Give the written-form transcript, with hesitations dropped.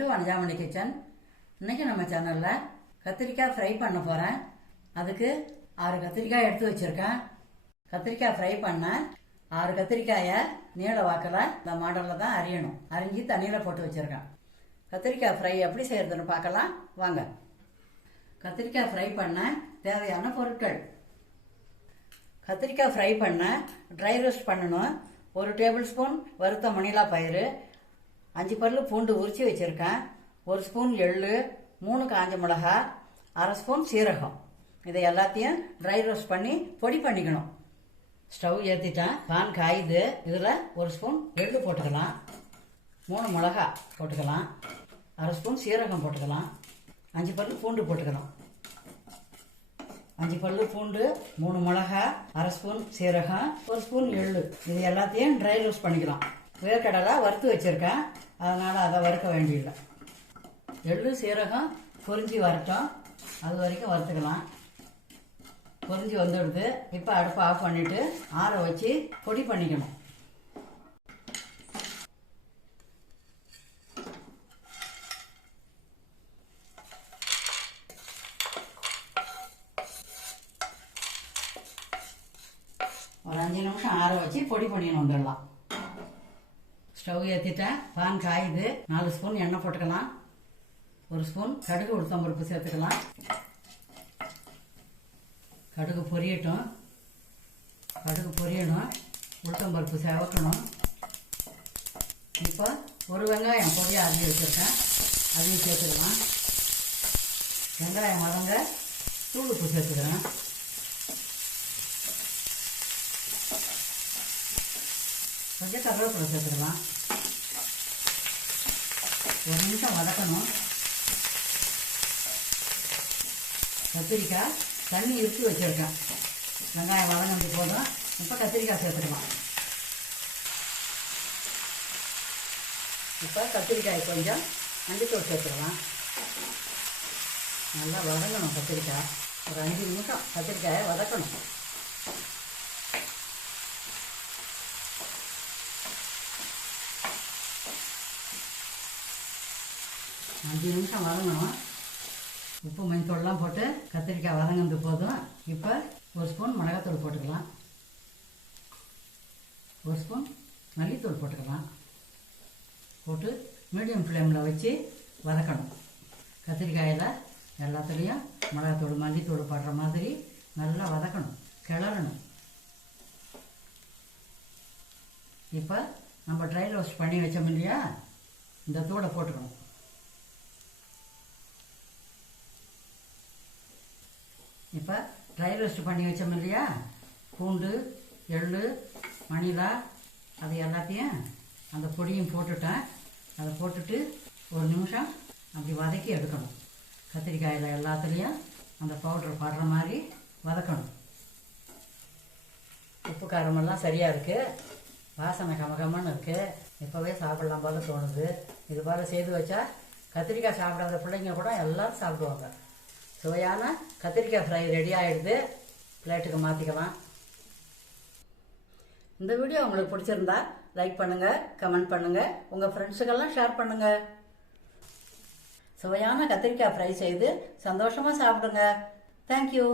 Welcome to Vanajamani kitchen. இன்னைக்கு நம்ம சேனலில் கத்திரிக்காய் ஃப்ரை பண்ண போகிறேன். அதுக்கு 6 கத்திரிக்காய் எடுத்து வச்சுருக்கேன். கத்திரிக்காய் ஃப்ரை பண்ண 6 கத்திரிக்காயை நீள வாக்கில் இந்த மாடலில் தான் அரியணும். அரிஞ்சு தண்ணியில் போட்டு வச்சுருக்கேன். கத்திரிக்காய் ஃப்ரை எப்படி செய்கிறதுன்னு பார்க்கலாம் வாங்க. கத்திரிக்காய் ஃப்ரை பண்ண தேவையான பொருட்கள்: கத்திரிக்காய் ஃப்ரை பண்ண ட்ரை ரோஸ்ட் பண்ணணும். 1 டேபிள் ஸ்பூன் வறுத்த மணிலா பயிறு, 5 பல்லு பூண்டு உரிச்சு வச்சுருக்கேன், 1 ஸ்பூன் எள்ளு, 3 காஞ்ச மிளகா, 1/2 ஸ்பூன் சீரகம். இதை எல்லாத்தையும் ட்ரை ரோஸ்ட் பண்ணி பொடி பண்ணிக்கணும். ஸ்டவ் ஏற்றிட்டேன், பான் காயுது. இதில் 1 ஸ்பூன் எள்ளு போட்டுக்கலாம், 3 மிளகா போட்டுக்கலாம், 1/2 ஸ்பூன் சீரகம் போட்டுக்கலாம், 5 பல்லு பூண்டு போட்டுக்கலாம். 5 பல்லு பூண்டு, 3 மிளகா, 1/2 ஸ்பூன் சீரகம், 1 ஸ்பூன் எள்ளு. இது எல்லாத்தையும் ட்ரை ரோஸ்ட் பண்ணிக்கலாம். வேர்க்கடலை வறுத்து வச்சுருக்கேன், அதனால் அதை வறுக்க வேண்டியதில்லை. எள்ளு சீரகம் பொரிஞ்சு வரட்டும், அது வரைக்கும் வறுத்துக்கலாம். பொரிஞ்சு வந்துடுது. இப்போ அடுப்பை ஆஃப் பண்ணிவிட்டு ஆற வச்சு பொடி பண்ணிக்கணும். ஒரு 5 நிமிஷம் ஆற வச்சு பொடி பண்ணின்னு வந்துடலாம். ஸ்டவ் ஏற்றிட்டேன், பான் காயுது. 4 ஸ்பூன் எண்ணெய் போட்டுக்கலாம். 1 ஸ்பூன் கடுகு உளுத்தம்பருப்பு சேர்த்துக்கலாம். கடுகு பொரியட்டும். கடுகு பொரியணும், உளுத்தம்பருப்பு செவக்கணும். இப்போ 1 வெங்காயம் பொடியாக அரிஞ்சு வச்சுருக்கேன், அதையும் சேர்த்துக்கலாம். வெங்காயம் வதங்க தூள் உப்பு சேர்த்துக்கிறேன். கொஞ்சம் கருவேப்பிலை சேர்த்துக்கலாம். 1 நிமிஷம் வதக்கணும். கத்திரிக்காய் தண்ணி இறுக்கி வச்சுருக்கேன். வெங்காயம் வதங்கினது போதும். இப்போ கத்திரிக்காய் சேர்த்துக்கலாம். இப்போ கத்திரிக்காய் கொஞ்சம் மல்லித்தூள் சேர்த்துக்கலாம். நல்லா வதங்கணும் கத்திரிக்காய். ஒரு 5 நிமிஷம் கத்திரிக்காயை வதக்கணும். 5 நிமிஷம் வதங்கணும். உப்பு மஞ்சத்தூள்லாம் போட்டு கத்திரிக்காய் வதங்கினது போதும். இப்போ 1 ஸ்பூன் மிளகாத்தூள் போட்டுக்கலாம், 1 ஸ்பூன் மல்லித்தூள் போட்டுக்கலாம். போட்டு மீடியம் ஃப்ளேமில் வச்சு வதக்கணும். கத்திரிக்காயில் எல்லாத்துலேயும் மிளகாத்தூள் மல்லித்தூள் படுற மாதிரி நல்லா வதக்கணும், கிளறணும். இப்போ நம்ம ட்ரை ரோஸ்ட் பண்ணி வச்சோம் இல்லையா, இந்த தூளை போட்டுக்கணும். இப்போ ட்ரை ரோஸ்ட் பண்ணி வச்சோம் இல்லையா, பூண்டு எள்ளு மணிலா அது எல்லாத்தையும் அந்த பொடியும் போட்டுட்டேன். அதை போட்டுட்டு 1 நிமிஷம் அப்படி வதக்கி எடுக்கணும். கத்திரிக்காயில் எல்லாத்துலேயும் அந்த பவுடர் படுற மாதிரி வதக்கணும். உப்பு காரமெல்லாம் சரியாக இருக்குது, வாசனை கமகமன்னு இருக்குது. இப்போவே சாப்பிடலாம் போல தோணுது. இது போல் செய்து வச்சா கத்திரிக்காய் சாப்பிடாத பிள்ளைங்க கூட எல்லோரும் சாப்பிடுவாங்க. சுவையான கத்திரிக்காய் ஃப்ரை ரெடி ஆகிடுது. பிளேட்டுக்கு மாற்றிக்கலாம். இந்த வீடியோ உங்களுக்கு பிடிச்சிருந்தா லைக் பண்ணுங்கள், கமெண்ட் பண்ணுங்கள், உங்கள் ஃப்ரெண்ட்ஸுக்கெல்லாம் ஷேர் பண்ணுங்கள். சுவையான கத்திரிக்காய் ஃப்ரை செய்து சந்தோஷமாக சாப்பிடுங்க. தேங்க்யூ.